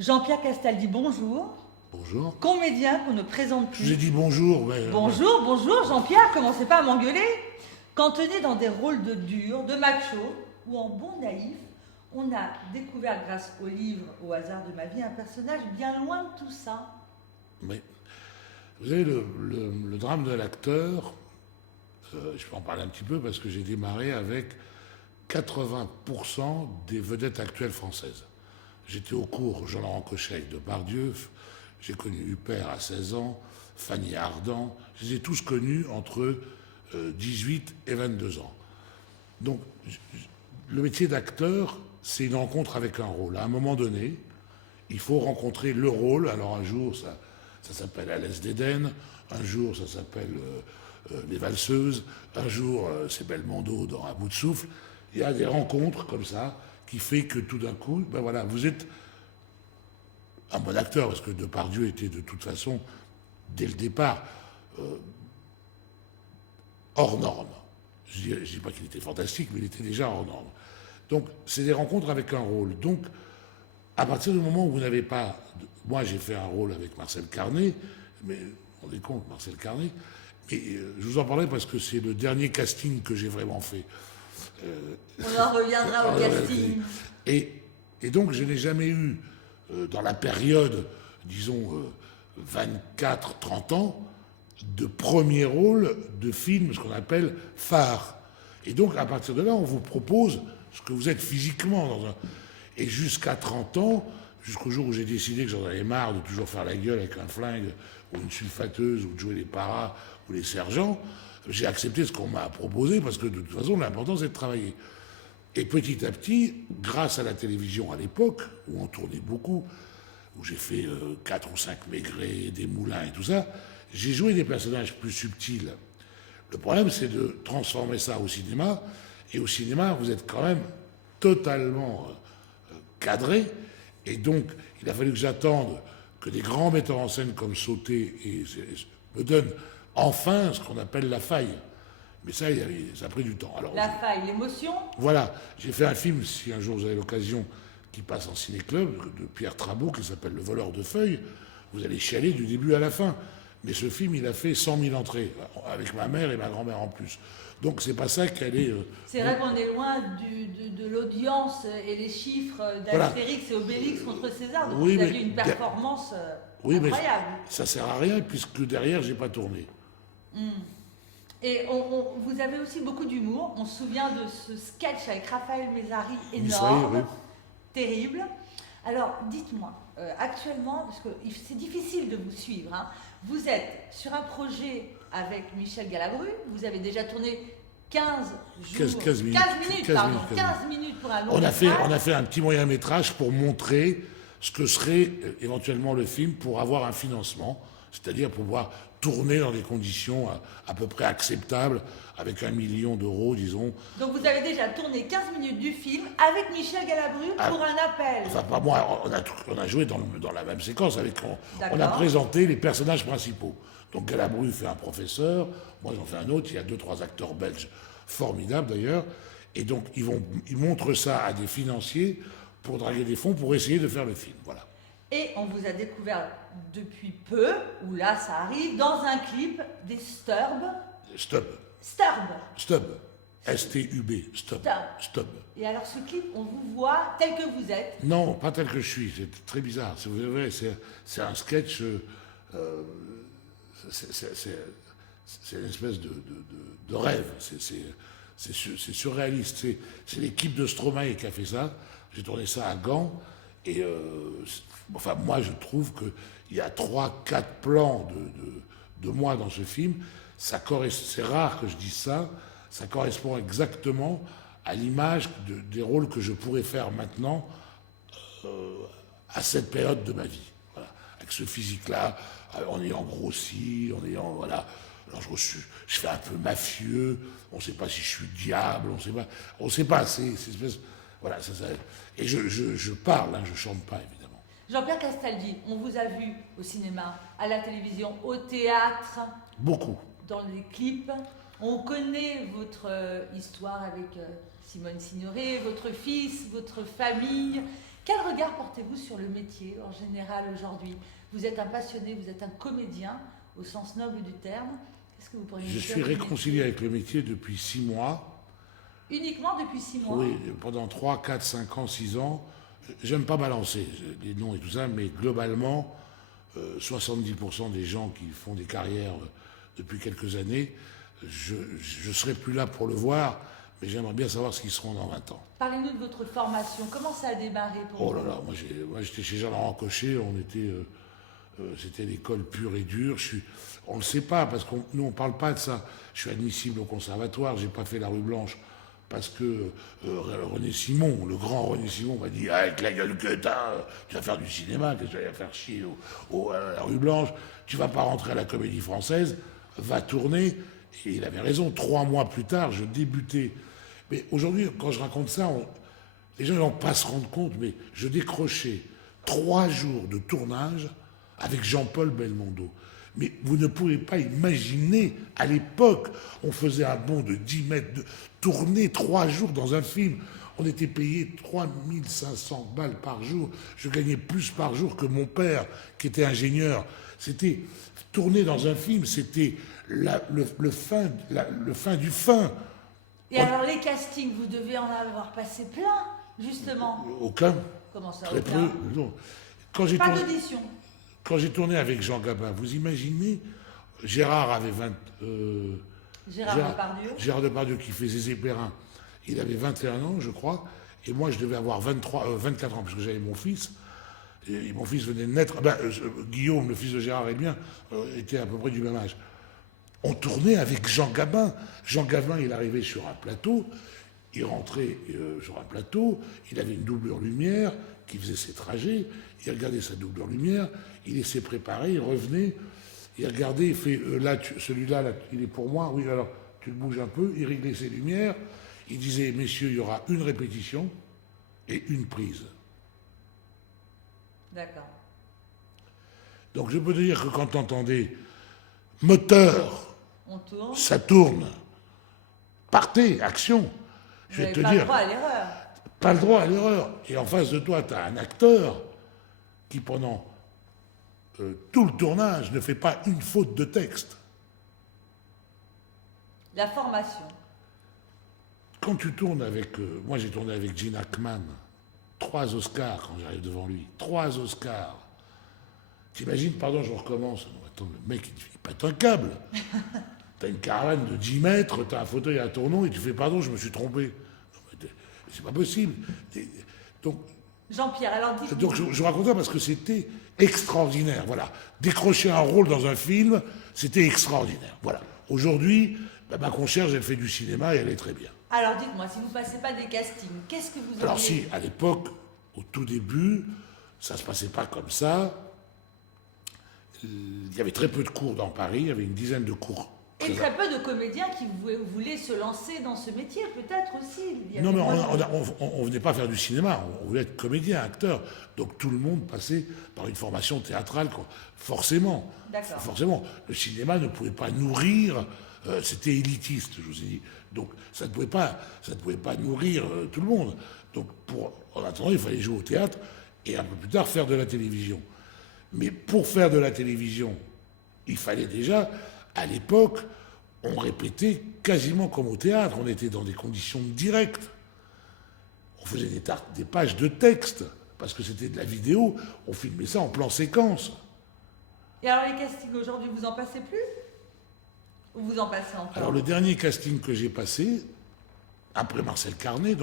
Jean-Pierre Castaldi, bonjour. Bonjour. Comédien qu'on ne présente Je plus. vous ai dit bonjour, mais... Bonjour Jean-Pierre, commencez pas à m'engueuler. Cantonné dans des rôles de dur, de macho ou en bon naïf, on a découvert grâce au livre Au hasard de ma vie un personnage bien loin de tout ça. Oui. Vous savez, le drame de l'acteur, je peux en parler un petit peu parce que j'ai démarré avec 80% des vedettes actuelles françaises. J'étais au cours Jean-Laurent Cochet de Bardieu, j'ai connu Huppert à 16 ans, Fanny Ardant, je les ai tous connus entre 18 et 22 ans. Donc, le métier d'acteur, c'est une rencontre avec un rôle. À un moment donné, il faut rencontrer le rôle. Alors un jour, ça s'appelle À l'Est d'Éden, un jour, ça s'appelle Les Valseuses, un jour, c'est Belmondo dans Un bout de souffle. Il y a des rencontres comme ça qui fait que tout d'un coup, ben voilà, vous êtes un bon acteur, parce que Depardieu était de toute façon, dès le départ, hors norme. Je ne dis pas qu'il était fantastique, mais il était déjà hors norme. Donc, c'est des rencontres avec un rôle. Donc, à partir du moment où vous n'avez pas... Moi, j'ai fait un rôle avec Marcel Carné, mais on est compte, Marcel Carné, mais je vous en parlais parce que c'est le dernier casting que j'ai vraiment fait. On en reviendra au casting. Et donc, je n'ai jamais eu, dans la période, disons, 24-30 ans, de premier rôle de film, ce qu'on appelle phare. Et donc, à partir de là, on vous propose ce que vous êtes physiquement. Et jusqu'à 30 ans, jusqu'au jour où j'ai décidé que j'en avais marre de toujours faire la gueule avec un flingue ou une sulfateuse ou de jouer les paras ou les sergents, j'ai accepté ce qu'on m'a proposé parce que de toute façon, l'important, c'est de travailler. Et petit à petit, grâce à la télévision à l'époque, où on tournait beaucoup, où j'ai fait 4 ou 5 Maigret, des Moulins et tout ça, j'ai joué des personnages plus subtils. Le problème, c'est de transformer ça au cinéma. Et au cinéma, vous êtes quand même totalement cadré. Et donc, il a fallu que j'attende que des grands metteurs en scène comme Sauté me donnent enfin ce qu'on appelle la faille. Mais ça, ça a pris du temps. Alors, La faille, l'émotion. Voilà, j'ai fait un film, si un jour vous avez l'occasion, qui passe en ciné-club, de Pierre Trabeau, qui s'appelle Le voleur de feuilles. Vous allez chialer du début à la fin. Mais ce film, il a fait 100 000 entrées, avec ma mère et ma grand-mère en plus. Donc c'est pas ça qu'elle est... C'est vrai qu'on est loin de l'audience et les chiffres d'Astérix et Obélix contre César. Donc oui, vous avez une performance incroyable. Mais ça sert à rien, puisque derrière, j'ai pas tourné. Et vous avez aussi beaucoup d'humour. On se souvient de ce sketch avec Raphaël Mézari, énorme, Soyez, oui. Terrible. Alors, dites-moi, actuellement, parce que c'est difficile de vous suivre, hein, vous êtes sur un projet avec Michel Galabru, vous avez déjà tourné 15 jours, 15 minutes. 15 minutes pour un long On a métrage. fait un petit moyen métrage pour montrer ce que serait éventuellement le film pour avoir un financement, c'est-à-dire pouvoir tourner dans des conditions à peu près acceptables, avec 1 million d'euros, disons. Donc vous avez déjà tourné 15 minutes du film avec Michel Galabru pour un appel. Enfin, pas moi, on a joué dans la même séquence, on a D'accord. présenté les personnages principaux. Donc Galabru fait un professeur, moi j'en fais un autre, il y a 2-3 acteurs belges formidables d'ailleurs, et donc ils montrent ça à des financiers pour draguer des fonds, pour essayer de faire le film, voilà. Et on vous a découvert depuis peu, où là ça arrive, dans un clip des Sturbs. Stub. S-T-U-B, Stub. Et alors ce clip, on vous voit tel que vous êtes. Non, pas tel que je suis, c'est très bizarre. Vous savez, c'est un sketch, c'est une espèce de rêve, c'est surréaliste. C'est l'équipe de Stromae qui a fait ça. J'ai tourné ça à Gand. Et enfin, moi, je trouve qu'il y a 3-4 plans de moi dans ce film. C'est rare que je dise ça. Ça correspond exactement à l'image des rôles que je pourrais faire maintenant à cette période de ma vie. Voilà. Avec ce physique-là, en ayant grossi, voilà. Alors je fais un peu mafieux. On ne sait pas si je suis diable. On ne sait pas. C'est espèce. Voilà. Et je parle. Je chante pas évidemment. Jean-Pierre Castaldi, on vous a vu au cinéma, à la télévision, au théâtre. Beaucoup. Dans les clips. On connaît votre histoire avec Simone Signoret, votre fils, votre famille. Quel regard portez-vous sur le métier en général aujourd'hui? Vous êtes un passionné, vous êtes un comédien au sens noble du terme. Qu'est-ce que vous pourriez Je nous dire suis du réconcilié métier? avec le métier depuis 6 mois. Uniquement depuis 6 mois? Oui, pendant 3, 4, 5 ans, 6 ans. J'aime pas balancer les noms et tout ça, mais globalement, 70% des gens qui font des carrières depuis quelques années, je ne serai plus là pour le voir, mais j'aimerais bien savoir ce qu'ils seront dans 20 ans. Parlez-nous de votre formation. Comment ça a démarré pour Oh vous? là là, moi j'étais chez Jean-Laurent Cochet, c'était l'école pure et dure. On ne le sait pas, parce que nous on ne parle pas de ça. Je suis admissible au conservatoire, j'ai pas fait la rue Blanche, parce que René Simon, le grand René Simon, m'a dit: ah, avec la gueule que t'as, tu vas faire du cinéma, qu'est-ce que tu vas faire chier à la rue Blanche, tu vas pas rentrer à la Comédie Française, va tourner. Et il avait raison, 3 mois plus tard, je débutais. Mais aujourd'hui, quand je raconte ça, les gens ne vont pas se rendre compte, mais je décrochais 3 jours de tournage avec Jean-Paul Belmondo. Mais vous ne pouvez pas imaginer, à l'époque, on faisait un bond de 10 mètres, de tourner 3 jours dans un film. On était payé 3500 balles par jour. Je gagnais plus par jour que mon père, qui était ingénieur. C'était tourner dans un film, c'était le fin du fin. Et alors les castings, vous devez en avoir passé plein, justement. Aucun. Comment ça, Très aucun? peu. Non. Quand j'ai Pas tourné, d'audition. quand j'ai tourné avec Jean Gabin, vous imaginez, Gérard avait Gérard Depardieu qui fait Zézé Perrin, il avait 21 ans, je crois, et moi je devais avoir 24 ans, parce que j'avais mon fils, et mon fils venait de naître. Guillaume, le fils de Gérard et bien, était à peu près du même âge. On tournait avec Jean Gabin. Jean Gabin, il arrivait sur un plateau, il rentrait sur un plateau, il avait une doublure lumière qui faisait ses trajets, il regardait sa doublure lumière, il laissait préparer, il revenait, il regardait, il fait celui-là, là, il est pour moi, oui, alors tu le bouges un peu, il réglait ses lumières, il disait: messieurs, il y aura une répétition et une prise. D'accord. Donc je peux te dire que quand tu entendais moteur, On tourne. ça tourne, partez, action, Vous je vais n'avez te pas le dire, droit à l'erreur. pas le droit à l'erreur. Et en face de toi, tu as un acteur qui, pendant tout le tournage, ne fait pas une faute de texte. La formation. Quand tu tournes avec... moi, j'ai tourné avec Gene Hackman. 3 Oscars quand j'arrive devant lui. 3 Oscars. T'imagines, pardon, je recommence. Non, attends, le mec, il pète un câble. T'as une caravane de 10 mètres, t'as un fauteuil à tournon et tu fais: pardon, je me suis trompé. Non, mais c'est pas possible. Donc, Jean-Pierre, alors dites-nous. Donc je raconte ça parce que c'était extraordinaire. Voilà. Décrocher un rôle dans un film, c'était extraordinaire. Voilà. Aujourd'hui, ma concierge, elle fait du cinéma et elle est très bien. Alors dites-moi, si vous ne passez pas des castings, qu'est-ce que vous Alors auriez... si, à l'époque, au tout début, ça se passait pas comme ça. Il y avait très peu de cours dans Paris, il y avait une dizaine de cours. Et très peu de comédiens qui voulaient se lancer dans ce métier, peut-être aussi. Il y avait Non, mais pas de- on venait pas faire du cinéma, on voulait être comédien, acteur. Donc tout le monde passait par une formation théâtrale, quoi. Forcément. D'accord. Forcément. Le cinéma ne pouvait pas nourrir, c'était élitiste, je vous ai dit. Donc ça ne pouvait pas nourrir tout le monde. Donc en attendant, il fallait jouer au théâtre et un peu plus tard faire de la télévision. Mais pour faire de la télévision, il fallait déjà, à l'époque, on répétait quasiment comme au théâtre, on était dans des conditions directes. On faisait des pages de texte, parce que c'était de la vidéo, on filmait ça en plan séquence. Et alors les castings aujourd'hui, vous en passez plus? Ou vous en passez encore? Alors le dernier casting que j'ai passé, après Marcel Carné,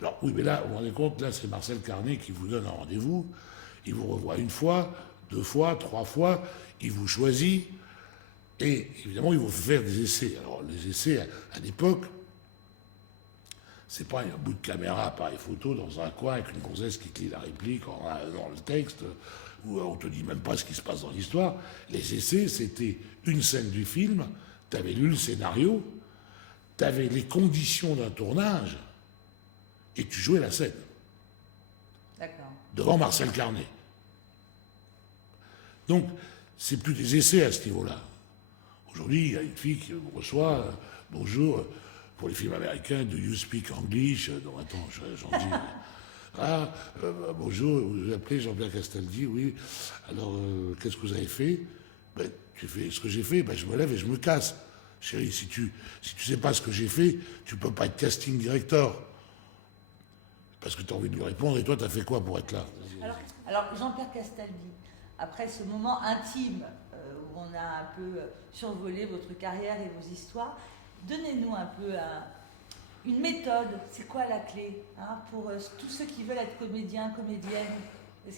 alors oui, mais là, vous vous rendez compte, là c'est Marcel Carné qui vous donne un rendez-vous, il vous revoit 1 fois, 2 fois, 3 fois, il vous choisit, et évidemment il vous fait faire des essais. Alors les essais, à l'époque, c'est pas un bout de caméra, appareil photo, dans un coin avec une gonzesse qui te lit la réplique dans le texte, où on te dit même pas ce qui se passe dans l'histoire. Les essais, c'était une scène du film, tu avais lu le scénario, tu avais les conditions d'un tournage, et tu jouais la scène. D'accord. Devant Marcel Carné. Donc, c'est plus des essais à ce niveau-là. Aujourd'hui, il y a une fille qui me reçoit, bonjour, pour les films américains, do you speak English? Non, attends, j'en dis. Ah, bonjour, vous vous appelez Jean-Pierre Castaldi, oui. Alors, qu'est-ce que vous avez fait? Ben, tu fais ce que j'ai fait, ben, je me lève et je me casse. Chérie, si tu sais pas ce que j'ai fait, tu peux pas être casting director. Parce que tu as envie de lui répondre, et toi, tu as fait quoi pour être là? Alors, Jean-Pierre Castaldi, après ce moment intime où on a un peu survolé votre carrière et vos histoires, donnez-nous un peu une méthode. C'est quoi la clé pour tous ceux qui veulent être comédiens, comédiennes?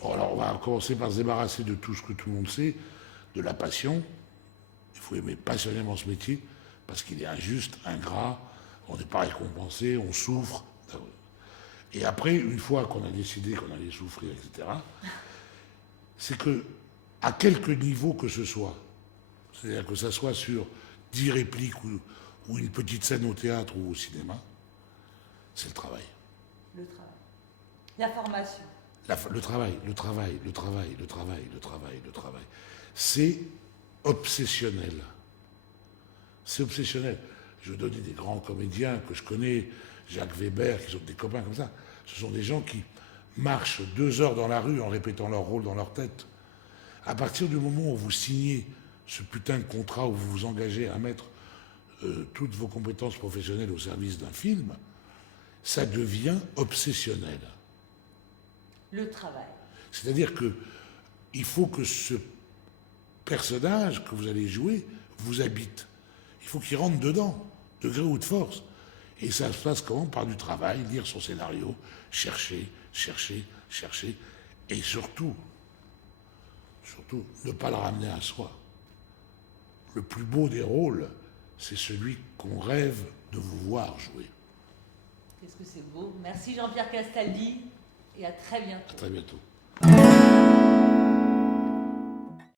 Bon, alors, on va commencer par se débarrasser de tout ce que tout le monde sait, de la passion. Il faut aimer passionnément ce métier, parce qu'il est injuste, ingrat, on n'est pas récompensé, on souffre. Et après, une fois qu'on a décidé qu'on allait souffrir, etc., c'est que, à quelque niveau que ce soit, c'est-à-dire que ça soit sur 10 répliques ou une petite scène au théâtre ou au cinéma, c'est le travail. Le travail. La formation. Le travail. C'est obsessionnel. C'est obsessionnel. Je vais donner des grands comédiens que je connais, Jacques Weber, qui sont des copains comme ça. Ce sont des gens qui marchent 2 heures dans la rue en répétant leur rôle dans leur tête. À partir du moment où vous signez ce putain de contrat, où vous vous engagez à mettre toutes vos compétences professionnelles au service d'un film, ça devient obsessionnel. Le travail. C'est-à-dire que il faut que ce personnage que vous allez jouer vous habite. Il faut qu'il rentre dedans, de gré ou de force. Et ça se passe comment? Par du travail, lire son scénario, chercher, et surtout, ne pas le ramener à soi. Le plus beau des rôles, c'est celui qu'on rêve de vous voir jouer. Qu'est-ce que c'est beau. Merci Jean-Pierre Castaldi et à très bientôt. À très bientôt.